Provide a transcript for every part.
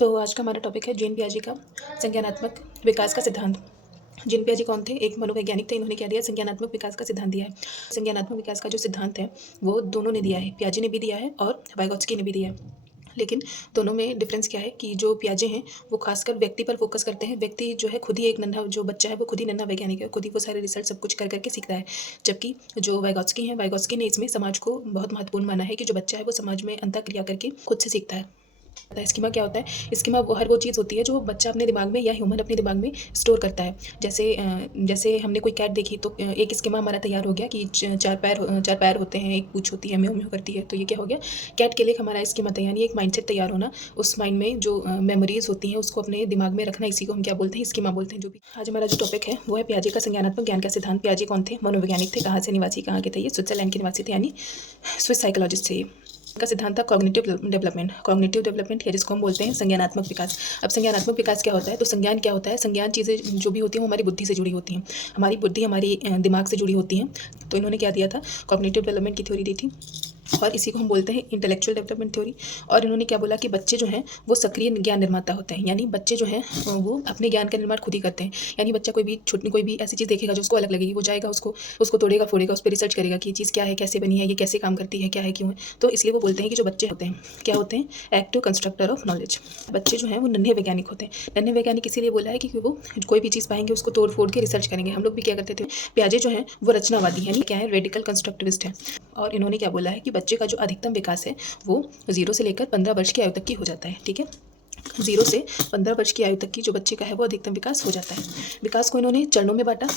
तो आज का हमारा टॉपिक है जीन पियाजे का संज्ञानात्मक विकास का सिद्धांत। जीन पियाजे कौन थे? एक मनोवैज्ञानिक थे। इन्होंने क्या दिया? संज्ञानात्मक विकास का सिद्धांत दिया है। संज्ञानात्मक विकास का जो सिद्धांत है वो दोनों ने दिया है, पियाजे ने भी दिया है और वाइगोत्स्की ने भी दिया है। लेकिन दोनों में डिफरेंस क्या है कि जो पियाजे हैं वो खासकर व्यक्ति पर फोकस करते हैं। व्यक्ति जो है खुद ही एक नन्हा, जो बच्चा है वो खुद ही नन्हा वैज्ञानिक है, खुद ही वो सारे रिसर्च सब कुछ कर करके सीखता है। जबकि जो वाइगोत्स्की है, वाइगोत्स्की ने इसमें समाज को बहुत महत्वपूर्ण माना है कि जो बच्चा है वो समाज में अंतःक्रिया करके खुद से सीखता है। स्कीमा क्या होता है? स्कीमा वो चीज़ होती है जो बच्चा अपने दिमाग में या ह्यूमन अपने दिमाग में स्टोर करता है। जैसे हमने कोई कैट देखी तो एक स्कीमा हमारा तैयार हो गया कि चार पैर होते हैं, एक पूँछ होती है, म्याऊं म्याऊं करती है। तो ये क्या हो गया? कैट के लिए हमारा स्कीमा तैयार, यानी एक माइंडसेट तैयार होना। उस माइंड में जो मेमोरीज होती हैं उसको अपने दिमाग में रखना, इसी को हम क्या बोलते हैं? स्कीमा बोलते हैं। जो भी आज हमारा जो टॉपिक है वो है पियाजे का संज्ञानात्मक ज्ञान का सिद्धांत। पियाजे कौन थे? मनोवैज्ञानिक थे। कहाँ से निवासी, कहाँ के थे? ये स्विट्जरलैंड के निवासी थे, यानी स्विस साइकोलॉजिस्ट थे ये। का सिद्धांत था कॉग्निटिव डेवलपमेंट। कॉग्निटिव डेवलपमेंट या जिसको हम बोलते हैं संज्ञानात्मक विकास। अब संज्ञानात्मक विकास क्या होता है? तो संज्ञान क्या होता है? संज्ञान चीज़ें जो भी होती हैं वो हमारी बुद्धि से जुड़ी होती हैं, हमारी बुद्धि हमारी दिमाग से जुड़ी होती हैं। तो इन्होंने क्या दिया था? कॉग्निटिव डेवलपमेंट की थ्योरी दी थी और इसी को हम बोलते हैं इंटेलेक्चुअल डेवलपमेंट थ्योरी। और इन्होंने क्या बोला कि बच्चे जो हैं वो सक्रिय ज्ञान निर्माता होते हैं, यानी बच्चे जो हैं वो अपने ज्ञान का निर्माण खुद ही करते हैं। यानी बच्चा कोई भी ऐसी चीज़ देखेगा जो उसको अलग लगेगी, वो जाएगा उसको तोड़ेगा फोड़ेगा, उस पर रिसर्च करेगा कि ये चीज़ क्या है, कैसे बनी है, ये कैसे काम करती है, क्या है, क्यों है। तो इसलिए वो बोलते हैं कि जो बच्चे होते हैं क्या होते हैं? Active constructor of knowledge. बच्चे जो हैं वो नन्हे वैज्ञानिक होते हैं। नन्हे वैज्ञानिक इसीलिए बोला है क्योंकि वो कोई भी चीज़ पाएंगे उसको तोड़ फोड़ के रिसर्च करेंगे। हम लोग भी क्या करते थे? पियाजे जो हैं वो रचनावादी, यानी क्या है? रेडिकल कंस्ट्रक्टिविस्ट है। और इन्होंने क्या बोला है कि बच्चे का जो अधिकतम विकास है वो 0 से लेकर 15 वर्ष की आयु तक की हो जाता है। ठीक है, 0 से 15 वर्ष की आयु तक की जो बच्चे का है वो अधिकतम विकास हो जाता है। विकास को इन्होंने चरणों में बांटा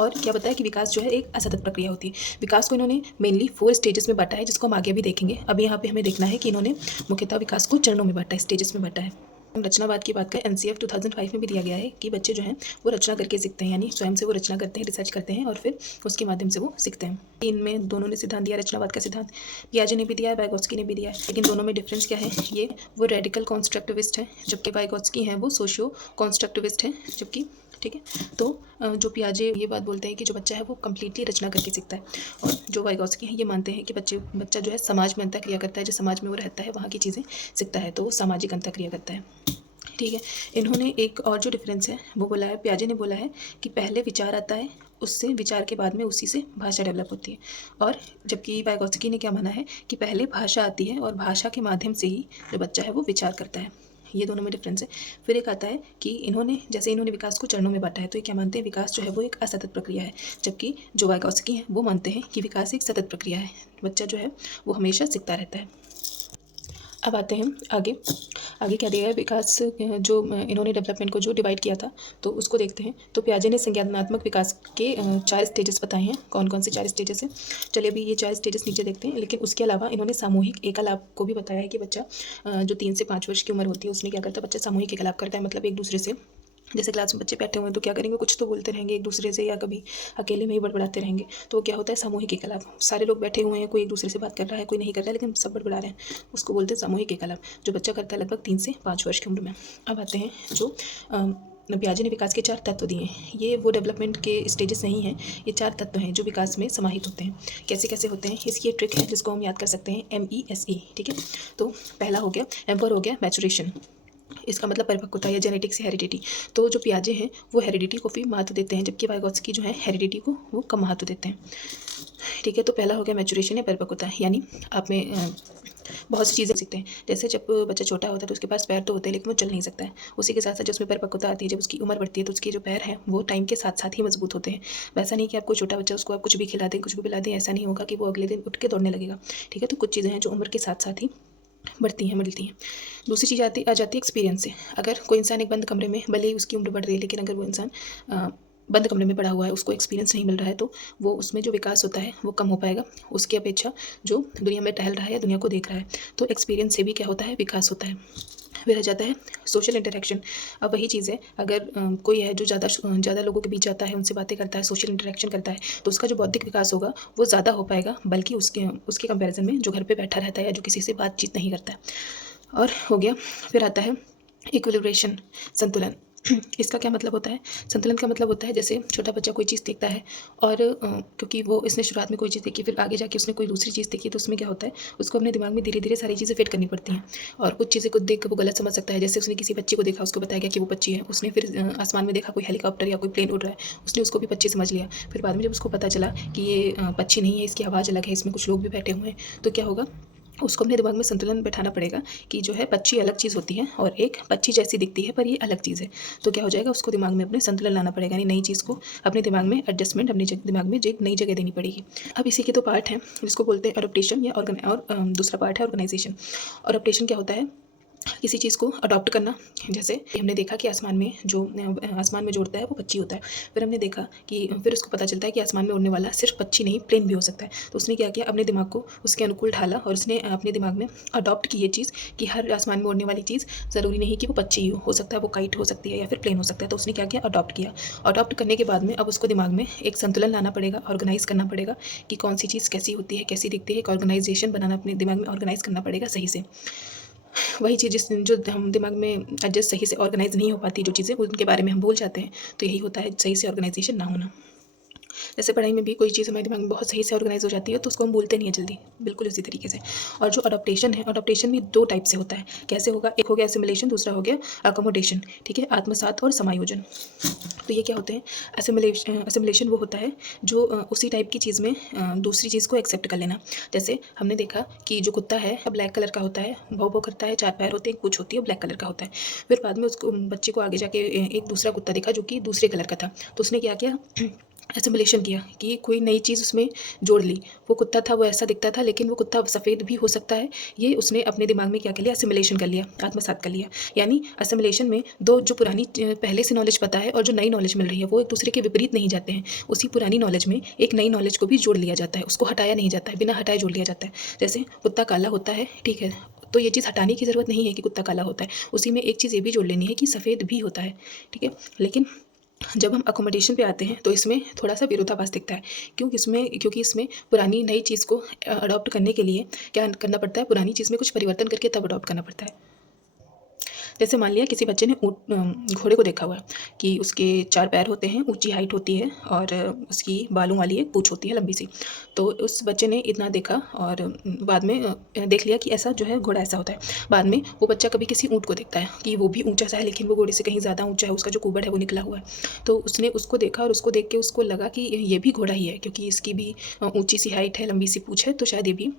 और क्या बताया कि विकास जो है एक असतत प्रक्रिया होती है। विकास को इन्होंने मेनली 4 स्टेजेस में बांटा है, जिसको हम आगे भी देखेंगे। अब यहाँ पे हमें देखना है कि इन्होंने मुख्यतः विकास को चरणों में बांटा है, स्टेजेस में बांटा है। हम रचनावाद की बात करें, एनसीएफ 2005 में भी दिया गया है कि बच्चे जो हैं वो रचना करके सीखते हैं, यानी स्वयं से वो रचना करते हैं, रिसर्च करते हैं और फिर उसके माध्यम से वो सीखते हैं। इनमें दोनों ने सिद्धांत दिया, रचनावाद का सिद्धांत पियाजे ने भी दिया है, वाइगोत्स्की ने भी दिया है। लेकिन दोनों में डिफरेंस क्या है? ये वो रेडिकल कॉन्स्ट्रक्टिविस्ट है, जबकि वाइगोत्स्की हैं वो सोशियो कॉन्स्ट्रक्टिविस्ट हैं। जबकि ठीक है, तो जो पियाजे ये बात बोलते हैं कि जो बच्चा है वो कम्प्लीटली रचना करके सीखता है, और जो वाइगोत्स्की हैं ये मानते हैं कि बच्चा जो है समाज में अंतःक्रिया करता है, जो समाज में वो रहता है वहाँ की चीज़ें सीखता है, तो वो सामाजिक अंतःक्रिया करता है। ठीक है, इन्होंने एक और जो डिफरेंस है वो बोला है, पियाजे ने बोला है कि पहले विचार आता है, उससे विचार के बाद में उसी से भाषा डेवलप होती है। और जबकि वाइगोत्स्की ने क्या माना है कि पहले भाषा आती है और भाषा के माध्यम से ही जो बच्चा है वो विचार करता है। ये दोनों में डिफरेंस है। फिर एक आता है कि इन्होंने विकास को चरणों में बांटा है, तो ये क्या मानते हैं? विकास जो है वो एक असतत प्रक्रिया है, जबकि जो वाइगोत्स्की हैं वो मानते हैं कि विकास एक सतत प्रक्रिया है, बच्चा जो है वो हमेशा सीखता रहता है। अब आते हैं आगे। आगे क्या दिया है? विकास जो इन्होंने डेवलपमेंट को जो डिवाइड किया था तो उसको देखते हैं। तो पियाजे ने संज्ञानात्मक विकास के 4 स्टेजेस बताए हैं। कौन कौन से 4 स्टेजेस हैं? चलिए अभी ये 4 स्टेजेस नीचे देखते हैं। लेकिन उसके अलावा इन्होंने सामूहिक एकलाप को भी बताया है कि बच्चा जो 3 से 5 वर्ष की उम्र होती है उसमें क्या करता है? बच्चा सामूहिक एकलाप करता है, मतलब एक दूसरे से, जैसे क्लास में बच्चे बैठे हुए हैं तो क्या करेंगे? कुछ तो बोलते रहेंगे एक दूसरे से, या कभी अकेले में ही बड़बड़ाते रहेंगे। तो क्या होता है? सामूहिक एकलाप। सारे लोग बैठे हुए हैं, कोई एक दूसरे से बात कर रहा है, कोई नहीं कर रहा है, लेकिन सब बड़बड़ा रहे हैं, उसको बोलते हैं सामूहिक एकलाप, जो बच्चा करता है लगभग 3 से 5 वर्ष की उम्र में। अब आते हैं जो पियाजे ने विकास के 4 तत्व दिए हैं। ये वो डेवलपमेंट के स्टेजेस नहीं हैं, ये 4 तत्व हैं जो विकास में समाहित होते हैं। कैसे कैसे होते हैं? इसकी एक ट्रिक है जिसको हम याद कर सकते हैं, MESE। ठीक है, तो पहला हो गया एम्पर, हो गया मैचुरेशन, इसका मतलब परिपक्वता या जेनेटिक्स से हेरिडिटी। तो जो पियाजे हैं वो हेरिडिटी को भी महत्व देते हैं, जबकि वाइगोत्स्की जो है हेरिडिटी को वो कम महत्व देते हैं। ठीक है, तो पहला हो गया मैचुरेशन या परिपक्वता, यानी आप में बहुत सी चीज़ें सीखते हैं। जैसे जब बच्चा छोटा होता है तो उसके पास पैर तो होते हैं लेकिन वो चल नहीं सकता है। उसी के साथ साथ जब उसमें परिपक्वता आती है, जब उसकी उम्र बढ़ती है तो उसके जो पैर हैं वो टाइम के साथ साथ ही मजबूत होते हैं। वैसा नहीं कि आपको छोटा बच्चा उसको आप कुछ भी खिला दें, कुछ भी पिला दें, ऐसा नहीं होगा कि वो अगले दिन उठ के दौड़ने लगेगा। ठीक है, तो कुछ चीज़ें हैं जो उम्र के साथ साथ ही बढ़ती हैं, मिलती हैं। दूसरी चीज़ आ जाती है एक्सपीरियंस से। अगर कोई इंसान एक बंद कमरे में, भले ही उसकी उम्र बढ़ रही है, लेकिन अगर वो इंसान बंद कमरे में पड़ा हुआ है, उसको एक्सपीरियंस नहीं मिल रहा है, तो वो उसमें जो विकास होता है वो कम हो पाएगा उसकी अपेक्षा जो दुनिया में टहल रहा है या दुनिया को देख रहा है। तो एक्सपीरियंस से भी क्या होता है? विकास होता है। फिर आ जाता है सोशल इंटरेक्शन। अब वही चीज़ है, अगर कोई है जो ज़्यादा लोगों के बीच जाता है, उनसे बातें करता है, सोशल इंटरेक्शन करता है, तो उसका जो बौद्धिक विकास होगा वो ज़्यादा हो पाएगा, बल्कि उसके कंपैरिजन में जो घर पे बैठा रहता है या जो किसी से बातचीत नहीं करता है। और हो गया, फिर आता है इक्विलिब्रेशन, संतुलन। इसका क्या मतलब होता है? संतुलन का मतलब होता है जैसे छोटा बच्चा कोई चीज़ देखता है और क्योंकि वो इसने शुरुआत में कोई चीज़ देखी, फिर आगे जाके उसने कोई दूसरी चीज़ देखी, तो उसमें क्या होता है, उसको अपने दिमाग में धीरे-धीरे सारी चीज़ें फिट करनी पड़ती हैं। और कुछ चीज़ें को देख के वो गलत समझ सकता है। जैसे उसने किसी पक्षी को देखा, उसको बताया गया कि वो पक्षी है। उसने फिर आसमान में देखा कोई हेलीकॉप्टर या कोई प्लेन उड़ रहा है, उसने उसको भी पक्षी समझ लिया। फिर बाद में जब उसको पता चला कि ये पक्षी नहीं है, इसकी आवाज़ अलग है, इसमें कुछ लोग भी बैठे हुए हैं, तो क्या होगा, उसको अपने दिमाग में संतुलन बैठाना पड़ेगा कि जो है पक्षी अलग चीज़ होती है और एक पक्षी जैसी दिखती है पर ये अलग चीज़ है। तो क्या हो जाएगा, उसको दिमाग में अपने संतुलन लाना पड़ेगा, यानी नई चीज़ को अपने दिमाग में एडजस्टमेंट, अपने दिमाग में एक नई जगह देनी पड़ेगी। अब इसी के तो पार्ट हैं जिसको बोलते हैं अडॉप्टेशन या दूसरा पार्ट है ऑर्गेनाइजेशन। अडॉप्टेशन क्या होता है, किसी चीज़ को अडॉप्ट करना। जैसे हमने देखा कि आसमान में जो उड़ता है वो पक्षी होता है। फिर हमने देखा कि फिर उसको पता चलता है कि आसमान में उड़ने वाला सिर्फ पक्षी नहीं, प्लेन भी हो सकता है। तो उसने क्या किया, अपने दिमाग को उसके अनुकूल ढाला और उसने अपने दिमाग में अडॉप्ट की ये चीज़ कि हर आसमान में उड़ने वाली चीज़ ज़रूरी नहीं कि वो पक्षी ही हो सकता है, वो काइट हो सकती है या फिर प्लेन हो सकता है। तो उसने क्या किया, अडॉप्ट किया। अडॉप्ट करने के बाद में अब उसको दिमाग में एक संतुलन लाना पड़ेगा, ऑर्गेनाइज़ करना पड़ेगा कि कौन सी चीज़ कैसी होती है, कैसी दिखती है। एक ऑर्गेनाइजेशन बनाना, अपने दिमाग में ऑर्गेनाइज़ करना पड़ेगा सही से। वही चीज़ जो हम दिमाग में एडजस्ट सही से ऑर्गेनाइज़ नहीं हो पाती, जो चीज़ें उनके बारे में हम भूल जाते हैं, तो यही होता है सही से ऑर्गेनाइजेशन ना होना। जैसे पढ़ाई में भी कोई चीज़ हमारे दिमाग में बहुत सही से ऑर्गेनाइज़ हो जाती है तो उसको हम भूलते नहीं हैं जल्दी, बिल्कुल उसी तरीके से। और जो अडॉप्टेशन है, अडॉप्टेशन भी 2 टाइप से होता है। कैसे होगा, एक हो गया असिमिलेशन, दूसरा हो गया अकोमोडेशन, ठीक है, आत्मसात और समायोजन। तो ये क्या होते हैं, असिमिलेशन वो होता है जो उसी टाइप की चीज़ में दूसरी चीज़ को एक्सेप्ट कर लेना। जैसे हमने देखा कि जो कुत्ता है ब्लैक कलर का होता है, भौं-भौं करता है, 4 पैर होते हैं, पूँछ होती है, ब्लैक कलर का होता है। फिर बाद में उसको बच्चे को आगे जाके एक दूसरा कुत्ता दिखा जो कि दूसरे कलर का था। तो उसने क्या किया, असिमिलेशन किया कि कोई नई चीज़ उसमें जोड़ ली। वो कुत्ता था, वो ऐसा दिखता था, लेकिन वो कुत्ता सफ़ेद भी हो सकता है। ये उसने अपने दिमाग में क्या कर लिया, असिमिलेशन कर लिया, आत्मसात कर लिया। यानी असिमिलेशन में 2 जो पुरानी पहले से नॉलेज पता है और जो नई नॉलेज मिल रही है, वो एक दूसरे के विपरीत नहीं जाते हैं। उसी पुरानी नॉलेज में एक नई नॉलेज को भी जोड़ लिया जाता है, उसको हटाया नहीं जाता है, बिना हटाए जोड़ लिया जाता है। जैसे कुत्ता काला होता है, ठीक है, तो ये चीज़ हटाने की ज़रूरत नहीं है कि कुत्ता काला होता है। उसी में एक चीज़ ये भी जोड़ लेनी है कि सफ़ेद भी होता है, ठीक है। लेकिन जब हम अकोमोडेशन पे आते हैं तो इसमें थोड़ा-सा विरोधाभास दिखता है। क्योंकि इसमें पुरानी नई चीज़ को अडॉप्ट करने के लिए क्या करना पड़ता है, पुरानी चीज़ में कुछ परिवर्तन करके तब अडॉप्ट करना पड़ता है। जैसे मान लिया किसी बच्चे ने घोड़े को देखा हुआ है कि उसके 4 पैर होते हैं, ऊँची हाइट होती है और उसकी बालों वाली एक पूँछ होती है लंबी सी। तो उस बच्चे ने इतना देखा और बाद में देख लिया कि ऐसा जो है घोड़ा ऐसा होता है। बाद में वो बच्चा कभी किसी ऊँट को देखता है कि वो भी ऊँचा सा है, लेकिन वो घोड़े से कहीं ज़्यादा ऊँचा है, उसका जो कुबड़ है वो निकला हुआ है। तो उसने उसको देखा और उसको देख के उसको लगा कि ये भी घोड़ा ही है, क्योंकि इसकी भी ऊँची सी हाइट है, लंबी सी पूँछ है, तो शायद ये भी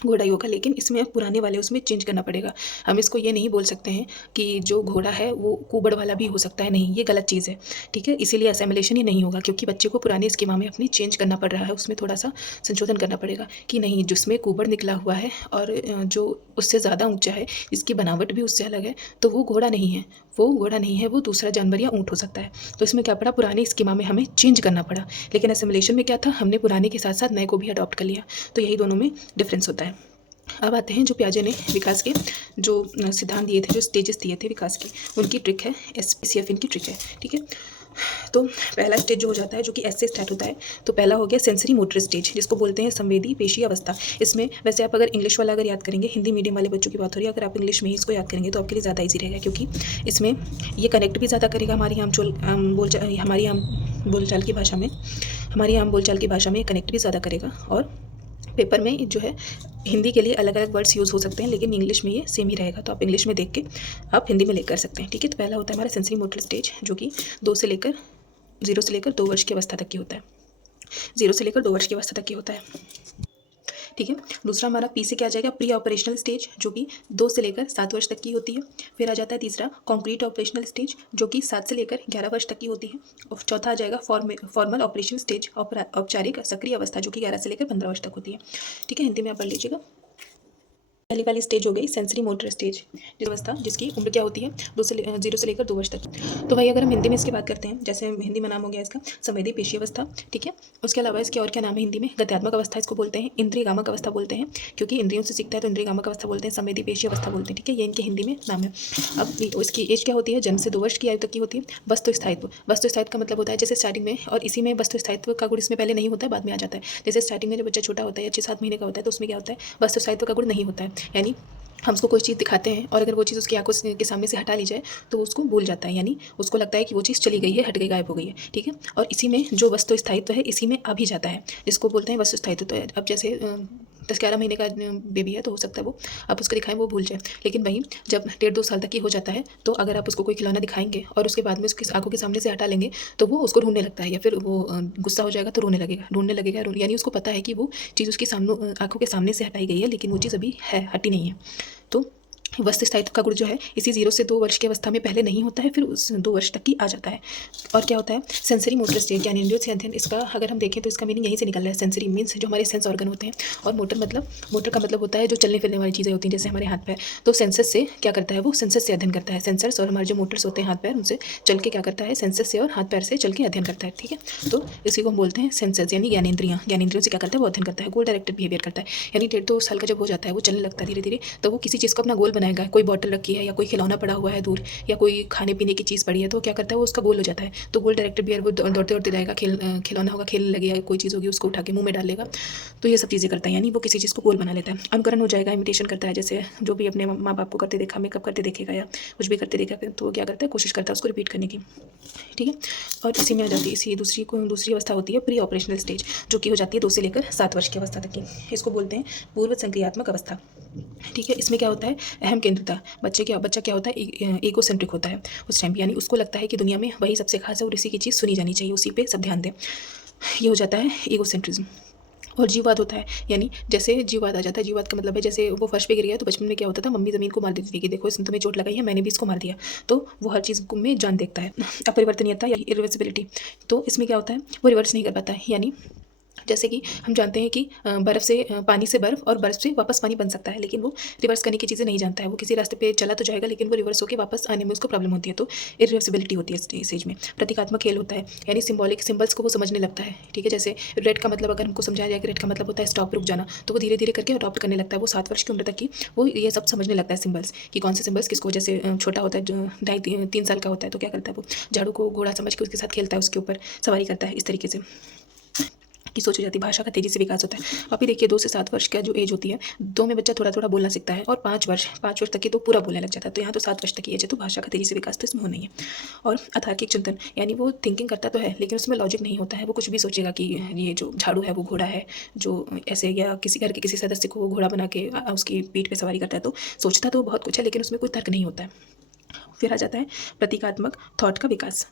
घोड़ा ही होगा। लेकिन इसमें पुराने वाले उसमें चेंज करना पड़ेगा। हम इसको ये नहीं बोल सकते हैं कि जो घोड़ा है वो कुबड़ वाला भी हो सकता है, नहीं, ये गलत चीज़ है, ठीक है। इसीलिए असिमिलेशन ही नहीं होगा, क्योंकि बच्चे को पुराने स्कीमा में अपनी चेंज करना पड़ रहा है, उसमें थोड़ा-सा संशोधन करना पड़ेगा कि नहीं, जिसमें कुबड़ निकला हुआ है और जो उससे ज़्यादा ऊँचा है, जिसकी बनावट भी उससे अलग है, तो वो घोड़ा नहीं है, वो दूसरा जानवर या ऊँट हो सकता है। तो इसमें क्या पड़ा, पुराने स्कीमा में हमें चेंज करना पड़ा। लेकिन असिमिलेशन में क्या था, हमने पुराने के साथ-साथ नए को भी अडॉप्ट कर लिया। तो यही दोनों में डिफ़रेंस होता है। अब आते हैं जो पियाजे ने विकास के जो सिद्धांत दिए थे, जो स्टेजेस दिए थे विकास की, उनकी ट्रिक है, SPCF इनकी ट्रिक है, ठीक है। तो पहला स्टेज जो हो जाता है, जो कि एस से स्टार्ट होता है, तो पहला हो गया सेंसरी मोटर स्टेज, जिसको बोलते हैं संवेदी पेशी अवस्था। इसमें वैसे आप अगर इंग्लिश वाला अगर याद करेंगे, हिंदी मीडियम वाले बच्चों की बात हो रही है, अगर आप इंग्लिश में ही इसको याद करेंगे तो आपके लिए ज़्यादा ईजी रहेगा, क्योंकि इसमें ये कनेक्ट भी ज़्यादा करेगा हमारी आम बोलचाल की भाषा में कनेक्ट भी ज़्यादा करेगा। और पेपर में जो है हिंदी के लिए अलग अलग वर्ड्स यूज़ हो सकते हैं, लेकिन इंग्लिश में ये सेम ही रहेगा, तो आप इंग्लिश में देख के आप हिंदी में लिख कर सकते हैं, ठीक है। तो पहला होता है हमारा सेंसरी मोटर स्टेज, जो कि 0 से लेकर 2 वर्ष की अवस्था तक की होता है। 0 से लेकर 2 वर्ष की अवस्था तक की होता है, ठीक है। दूसरा हमारा पी से क्या आ जाएगा, प्री ऑपरेशनल स्टेज, जो कि 2 से लेकर 7 वर्ष तक की होती है। फिर आ जाता है तीसरा कॉन्क्रीट ऑपरेशनल स्टेज, जो कि 7 से लेकर 11 वर्ष तक की होती है। और चौथा आ जाएगा फॉर्मल ऑपरेशन स्टेज, औपचारिक सक्रिय अवस्था, जो कि 11 से लेकर 15 वर्ष तक होती है, ठीक है। हिंदी में आप पढ़ लीजिएगा। पहली वाली स्टेज हो गई सेंसरी मोटर स्टेज, जिस अवस्था जिसकी उम्र क्या होती है, 0 से लेकर 2 वर्ष तक। तो भाई अगर हम हिंदी में इसकी बात करते हैं, जैसे हिंदी में नाम हो गया इसका संवेदी पेशी अवस्था, ठीक है। उसके अलावा इसके और क्या नाम है हिंदी में, गत्यात्मक अवस्था इसको बोलते हैं, इंद्रियगामक अवस्था बोलते हैं, क्योंकि इंद्रियों से सीखता है तो इंद्रियगामक अवस्था बोलते हैं, संवेदी पेशी अवस्था बोलते हैं, ठीक है। ये इनके हिंदी में नाम है। अब इसकी एज क्या होती है, जन्म से 2 वर्ष की आयु तक की होती है। वस्तु स्थायित्व का मतलब होता है जैसे स्टार्टिंग में, और इसी में वस्तु स्थायित्व का गुण इसमें पहले नहीं होता है, बाद में आ जाता है। जैसे स्टार्टिंग में जब बच्चा छोटा होता है या 6-7 महीने का होता है, तो उसमें क्या होता है, वस्तु स्थायित्व का गुण नहीं होता है, यानी हम उसको कोई चीज़ दिखाते हैं और अगर वो चीज़ उसकी आँखों के सामने से हटा ली जाए तो उसको भूल जाता है, यानी उसको लगता है कि वो चीज़ चली गई है, हट गई, गायब हो गई है, ठीक है। और इसी में जो वस्तु स्थायित्व है इसी में आ भी जाता है, जिसको बोलते हैं वस्तु स्थायित्व। तो अब जैसे 10-11 महीने का बेबी है तो हो सकता है वो आप उसको दिखाएं वो भूल जाए, लेकिन वहीं जब 1.5-2 साल तक की हो जाता है तो अगर आप उसको कोई खिलौना दिखाएंगे और उसके बाद में उसकी आंखों के सामने से हटा लेंगे तो वो उसको ढूंढने लगता है, या फिर वो गुस्सा हो जाएगा तो रोने लगेगा, ढूंढने लगेगा, यानी उसको पता है कि वो चीज़ उसकी सामने आंखों के सामने से हटाई गई है, लेकिन वो चीज़ अभी है, हटी नहीं है। तो वस्तु स्थायित्व का गुण जो है इसी 0 से 2 वर्ष की अवस्था में पहले नहीं होता है, फिर उस 2 वर्ष तक की आ जाता है। और क्या होता है सेंसरी मोटर स्टेज, यानी इंद्रियों से अध्ययन। इसका अगर हम देखें तो इसका मीनिंग यहीं से निकल रहा है। सेंसरी मीन्स जो हमारे सेंस ऑर्गन होते हैं, और मोटर का मतलब होता है जो चलने फिरने वाली चीज़ें होती हैं, जैसे हमारे हाथ पैर। तो सेंसस से क्या करता है वो, सेंसस से अध्ययन करता है। सेंसर्स और हमारे जो मोटर्स होते हैं हाथ पैर, उनसे चल के क्या करता है, सेंसस से और हाथ पैर से चल के अध्ययन करता है, ठीक है। तो इसी को हम बोलते हैं सेंसस, यानी ज्ञानेंद्रियाँ। ज्ञानेंद्रियों से क्या करता है वो अध्ययन करता है, गोल डायरेक्टेड बिहेवियर करता है। यानी 1.5-2 साल का जब हो जाता है वो चलने लगता है धीरे धीरे, तो वो किसी चीज़ को अपना गोल बनाएगा। कोई बॉटल रखी है या कोई खिलौना पड़ा हुआ है दूर, या कोई खाने पीने की चीज़ पड़ी है, तो क्या करता है वो उसका गोल हो जाता है। तो गोल डायरेक्टेड बिहेवियर, वो दौड़ते दौड़ते जाएगा, खिलौना होगा खेलने लगेगा, कोई चीज़ होगी उसको उठा के मुंह में डाल लेगा। तो ये सब चीज़ें करता है, यानी वो किसी चीज़ को गोल बना लेता है। अनुकरण हो जाएगा, इमिटेशन करता है, जैसे जो भी अपने माँ बाप को करते देखा, मेकअप करते देखेगा या कुछ भी करते देखा, तो वो क्या करता है, कोशिश करता है उसको रिपीट करने की, ठीक है। और इसी में आ जाती है, इसी दूसरी अवस्था होती है प्री ऑपरेशनल स्टेज, जो कि हो जाती है 2 से लेकर 7 वर्ष की अवस्था तक की। इसको बोलते हैं पूर्व संक्रियात्मक अवस्था, ठीक है। इसमें क्या होता है, अहम केंद्रिता। बच्चा क्या होता है, ईगो सेंट्रिक होता है उस टाइम, यानी उसको लगता है कि दुनिया में वही सबसे खास है और इसी की चीज़ सुनी जानी चाहिए, उसी पे सब ध्यान दें। ये हो जाता है ईगो सेंट्रिज्म। और जीववाद होता है, यानी जैसे जीववाद आ जाता है। जीववाद का मतलब है जैसे वो फर्श पे गिर गया तो बचपन में क्या होता था, मम्मी ज़मीन को मार देती थी कि देखो इसने तुम्हें चोट लगाई है, मैंने भी इसको मार दिया। तो वो हर चीज़ में जान देखता है। अपरिवर्तनीयता या इरिवर्सिबिलिटी, तो इसमें क्या होता है वो रिवर्स नहीं कर पाता है, यानी जैसे कि हम जानते हैं कि बर्फ़ से पानी से बर्फ़ और बर्फ़ से वापस पानी बन सकता है, लेकिन वो रिवर्स करने की चीज़ें नहीं जानता है। वो किसी रास्ते पे चला तो जाएगा, लेकिन वो रिवर्स होकर वापस आने में उसको प्रॉब्लम होती है, तो इरिवर्सिबिलिटी होती है इस स्टेज में। प्रतीकात्मक खेल होता है, यानी सिंबॉलिक सिंबल्स को वो समझने लगता है, ठीक है। जैसे रेड का मतलब अगर हमको समझाया जाए कि रेड का मतलब होता है स्टॉप, रुक जाना, तो वो धीरे धीरे करके अडॉप्ट करने लगता है। वो 7 वर्ष की उम्र तक की वो ये सब समझने लगता है, सिंबल्स कि कौन से सिंबल्स किसको। जैसे छोटा होता है, जो 2.5-3 साल का होता है, तो क्या करता है वो झाड़ू को घोड़ा समझ के उसके साथ खेलता है, उसके ऊपर सवारी करता है, इस तरीके से की सोच हो जाती है। भाषा का तेज़ी से विकास होता है। अभी देखिए 2 से 7 वर्ष का जो एज होती है, 2 में बच्चा थोड़ा थोड़ा बोलना सीखता है, और 5 वर्ष तक की तो पूरा बोलने लग जाता है। तो यहाँ तो 7 वर्ष तक की एज है, तो भाषा का तेज़ी से विकास तो इसमें होना ही है। और अतार्किक चिंतन, यानी वो थिंकिंग करता तो है लेकिन उसमें लॉजिक नहीं होता है। वो कुछ भी सोचेगा कि ये जो झाड़ू है वो घोड़ा है, जो ऐसे, या किसी घर के किसी सदस्य को वो घोड़ा बना के उसकी पीठ पर सवारी करता है। तो सोचता तो बहुत कुछ है, लेकिन उसमें कोई तर्क नहीं होता है। फिर आ जाता है प्रतीकात्मक थॉट का विकास।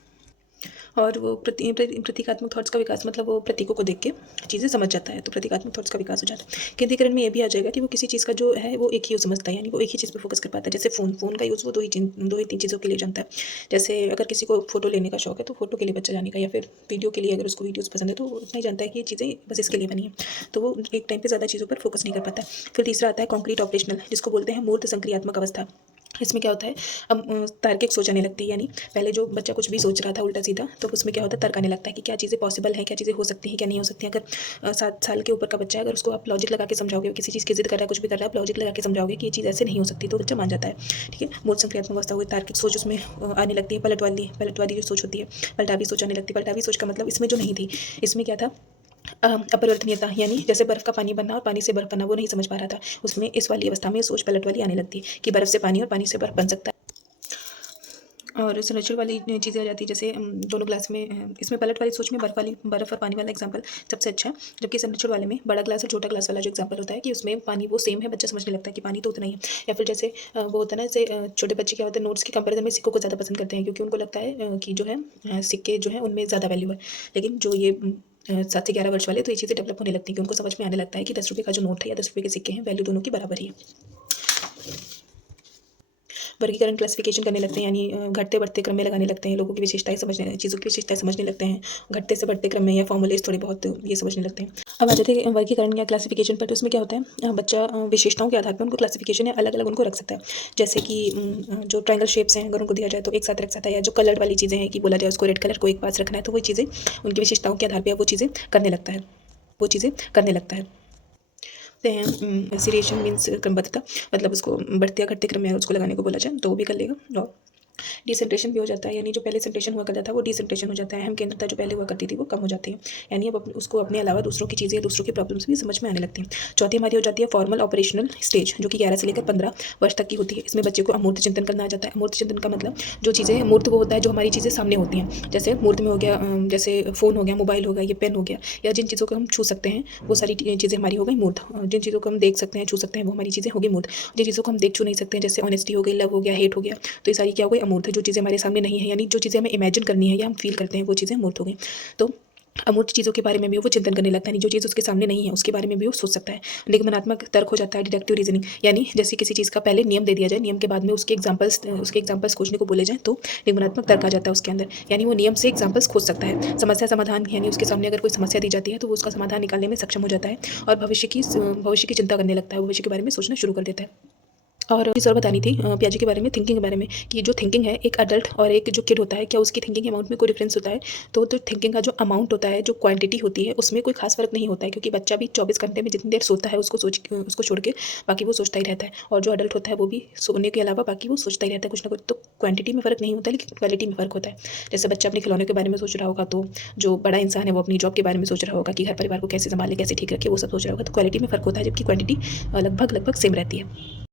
और वो प्रतीकात्मक थॉट्स का विकास मतलब वो प्रतीकों को देख के चीज़ें समझ जाता है, तो प्रतीकात्मक थॉट्स का विकास हो जाता है। केंद्रीकरण में ये भी आ जाएगा कि वो किसी चीज़ का जो है वो एक ही यूज़ समझता है, यानी वो एक ही चीज़ पे फोकस कर पाता है। जैसे फ़ोन का यूज़ वो 2 ही 3 चीज़ों के लिए जानता है। जैसे अगर किसी को फ़ोटो लेने का शौक है तो फ़ोटो के लिए बच्चा जानेगा, या फिर वीडियो के लिए अगर उसको वीडियोज़ पसंद है तो वो उतना ही जानता है कि ये चीज़ें बस इसके लिए बनी है, तो वो एक टाइम पर ज़्यादा चीज़ों पर फोकस नहीं कर पाता। फिर तीसरा आता है कॉन्क्रीट ऑपरेशनल, जिसको बोलते हैं मूर्त संक्रियात्मक अवस्था। इसमें क्या होता है, अब तार्किक सोच आने लगती है, यानी पहले जो बच्चा कुछ भी सोच रहा था उल्टा सीधा, तो उसमें क्या होता है, तर्क आने लगता है कि क्या चीज़ें पॉसिबल हैं, क्या चीज़ें हो सकती हैं, क्या नहीं हो सकती हैं। अगर 7 साल के ऊपर का बच्चा है, अगर उसको आप लॉजिक लगा के समझाओगे, किसी चीज़ की जिद कर रहा है, कुछ भी कर रहा है, आप लॉजिक लगा के समझाओगे कि ये चीज़ ऐसे नहीं हो सकती, तो बच्चा मान जाता है, ठीक है। मूल संक्रियात्मक अवस्था हुई, तार्किक सोच उसमें आने लगती है। पलटवादी जो सोच होती है, पलटावी सोच आने लगती है। पलटावी सोच का मतलब इसमें जो नहीं थी, इसमें क्या था, अपरिवर्तनीयता, यानी जैसे बर्फ़ का पानी बनना और पानी से बर्फ़ बनना वो नहीं समझ पा रहा था, उसमें इस वाली अवस्था में सोच पलट वाली आने लगती है कि बर्फ़ से पानी और पानी से बर्फ़ बन सकता है। और संरक्षण वाली चीज़ें आ जाती है, जैसे दोनों ग्लास में इसमें पलट वाली सोच में बर्फ़ और पानी वाला एग्जाम्पल सबसे अच्छा है, जबकि संरक्षण वाले में बड़ा ग्लास और छोटा ग्लास वाला जो एग्जाम्पल होता है कि उसमें पानी वो सेम है, बच्चा समझने लगता है कि पानी तो उतना ही है। या फिर जैसे वो होता है ना, जैसे छोटे बच्चे क्या होते हैं, नोट्स के कंपेरिजन में सिक्कों को ज़्यादा पसंद करते हैं, क्योंकि उनको लगता है कि जो है सिक्के जो है उनमें ज़्यादा वैल्यू है। लेकिन जो ये 7 से 11 वर्ष वाले, तो ये चीज़ें डेवलप होने लगती हैं कि उनको समझ में आने लगता है कि 10 रुपये का जो नोट है या 10 रुपये के सिक्के हैं, वैल्यू दोनों की बराबर ही है। वर्गीकरण क्लासिफिकेशन करने लगते हैं, यानी घटते बढ़ते क्रम में लगाने लगते हैं, लोगों की विशेषताएं समझने, चीज़ों की विशेषताएं समझने लगते हैं, घटते से बढ़ते क्रम में, या फॉर्मूलेज थोड़े बहुत ये समझने लगते हैं। अब आ जाते हैं वर्गीकरण या क्लासिफिकेशन पर। तो इसमें क्या होता है, बच्चा विशेषताओं के आधार पर उनको क्लासिफिकेशन या अलग अलग उनको रख सकता है। जैसे कि जो ट्रायंगल शेप्स हैं अगर उनको दिया जाए तो एक साथ रख सकता है, या जो कलर्ड वाली चीज़ें हैं कि बोला जाए उसको रेड कलर को एक पास रखना है, तो वही चीज़ें उनकी विशेषताओं के आधार पर वो चीज़ें करने लगता है, सीरिएशन मीन्स क्रमबद्धता, मतलब उसको बढ़ते या घटते क्रम में उसको लगाने को बोला जाए तो वो भी कर लेगा। और डिसेंट्रेशन भी हो जाता है, यानी जो पहले सेंट्रेशन हुआ करता था वो डिसेंट्रेशन हो जाता है, हम केंद्रता जो पहले हुआ करती थी वो कम हो जाती है, यानी अब उसको अपने अलावा दूसरों की चीज़ें, दूसरों की प्रॉब्लम्स भी समझ में आने लगती हैं। चौथी हमारी हो जाती है फॉर्मल ऑपरेशनल स्टेज, जो कि 11 से लेकर 15 वर्ष तक की होती है। इसमें बच्चे को अमूर्त चिंतन करना आ जाता है। अमूर्त चिंतन का मतलब जो चीज़ें मूर्त वो होता है जो हमारी चीज़ें सामने होती हैं, जैसे मूर्त में हो गया जैसे फ़ोन हो गया, मोबाइल हो गया, ये पेन हो गया, या जिन चीज़ों को हम छू सकते हैं वो सारी चीज़ें हमारी हो गई मूर्त। जिन चीज़ों को हम देख सकते हैं, छू सकते हैं, वो हमारी चीज़ें हो गई मूर्त। जिन चीज़ों को हम देख छू नहीं सकते हैं, जैसे ऑनेस्टी हो गई, लव हो गया, हेट हो गया, तो ये सारी क्या हो गई अमूर्त है। जो चीज़ें हमारे सामने नहीं है, यानी जो चीज़ें हमें इमेजिन करनी है या हम फील करते हैं वो चीज़ें मूर्त हो गई। तो अमूर्त चीज़ों के बारे में भी वो चिंतन करने लगता है, यानी जो चीज़ उसके सामने नहीं है उसके बारे में भी वो सोच सकता है। निगमनात्मक तर्क हो जाता है, डिडक्टिव रीजनिंग, यानी जैसे किसी चीज़ का पहले नियम दे दिया जाए, नियम के बाद में उसके एग्जाम्पल्स खोजने को बोले जाएँ तो निगमनात्मक तर्क आ जाता है उसके अंदर, यानी वो नियम से एग्जाम्पल्स खोज सकता है। समस्या समाधान, यानी उसके सामने अगर कोई समस्या दी जाती है तो वो उसका समाधान निकालने में सक्षम हो जाता है और भविष्य की चिंता करने लगता है, भविष्य के बारे में सोचना शुरू कर देता है। और चीज़ और बतानी थी पियाजे के बारे में, थिंकिंग के बारे में, कि जो थिंकिंग है एक अडल्ट और एक जो किड होता है, क्या उसकी थिंकिंग अमाउंट में कोई डिफरेंस होता है? तो थिंकिंग का जो अमाउंट होता है, जो क्वांटिटी होती है, उसमें कोई खास फ़र्क नहीं होता है, क्योंकि बच्चा भी 24 घंटे में जितनी देर सोता है उसको छोड़ के बाकी वो सोचता ही रहता है, और जो अडल्ट होता है वो भी सोने के अलावा बाकी वो सोचता ही रहता है कुछ ना कुछ। तो क्वांटिटी में फ़र्क नहीं होता है, लेकिन क्वालिटी में फ़र्क होता है। जैसे बच्चा अपने खिलौने के बारे में सोच रहा होगा, तो जो बड़ा इंसान है वो अपनी जॉब के बारे में सोच रहा होगा कि घर परिवार को कैसे सँभाले, कैसे ठीक रखे, वो सब सोच रहा होगा। तो क्वालिटी में फ़र्क होता है, जबकि क्वांटिटी लगभग लगभग सेम रहती है।